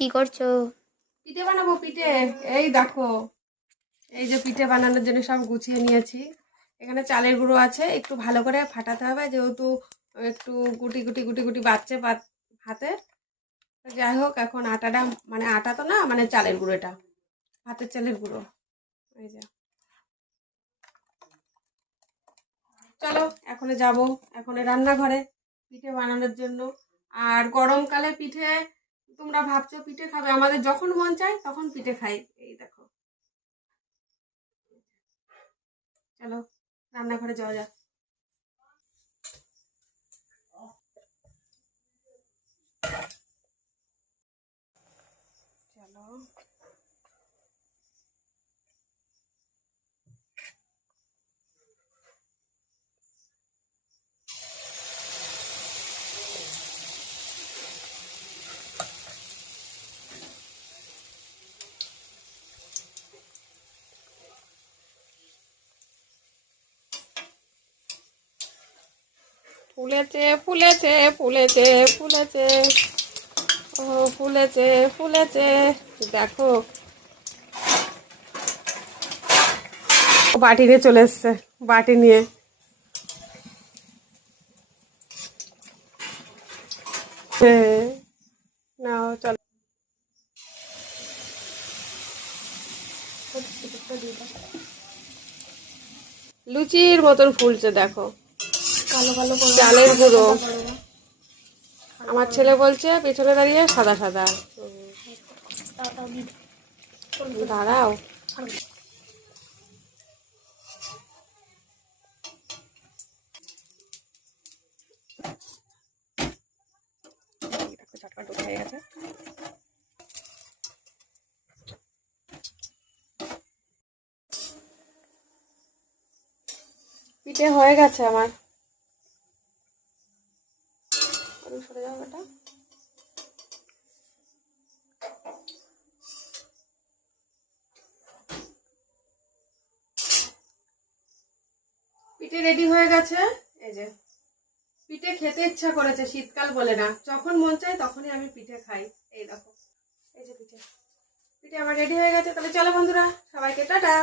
কি করছো? পিঠে বানাবো। পিঠে এই দেখো, এই যে পিঠে বানানোর জন্য সব গুছিয়ে নিয়েছি। এখানে চালের গুঁড়ো আছে, একটু ভালো করে ফাটাতে হবে যেহেতু একটু গুটি গুটি গুটি গুটি বাচ্চে হাতে। যাই হোক, এখন আটাটা মানে আটা তো না, মানে চালের গুঁড়োটা, হাতের চালের গুঁড়ো। এই যে চলো এখন যাব এখন রান্নাঘরে পিঠে বানানোর জন্য। আর গরমকালে পিঠে, তোমরা ভাবছো পিঠে খাবে, আমাদের যখন মন চায় তখন পিঠে খাই। এই দেখো, চলো রান্নাঘরে যাওয়া যাক। চলো, ফুলেছে ফুলেছে ফুলেছে ফুলেছে, ও ফুলেছে ফুলেছে, দেখো বাটি নিয়ে চলে এসছে, বাটি নিয়ে। হ্যাঁ, নাও চলো। লুচির মতন ফুলছে দেখো, কালো কালো চালের গুঁড়ো। আমার ছেলে বলছে পিছনে দাঁড়িয়ে সাদা সাদা। দাঁড়াও, ঝটপট উঠে গেছে। পিঠে হয়ে গেছে আমার। সরে যাও বেটা। পিঠে রেডি হয়ে গেছে। এই যে পিঠে খেতে ইচ্ছা করেছে, শীতকাল বলে না, যখন মন চায় তখনই আমি পিঠে খাই। এই দেখো, এই যে পিঠে, পিঠে আমার রেডি হয়ে গেছে। তাহলে চলো বন্ধুরা, সবাইকে টাটা।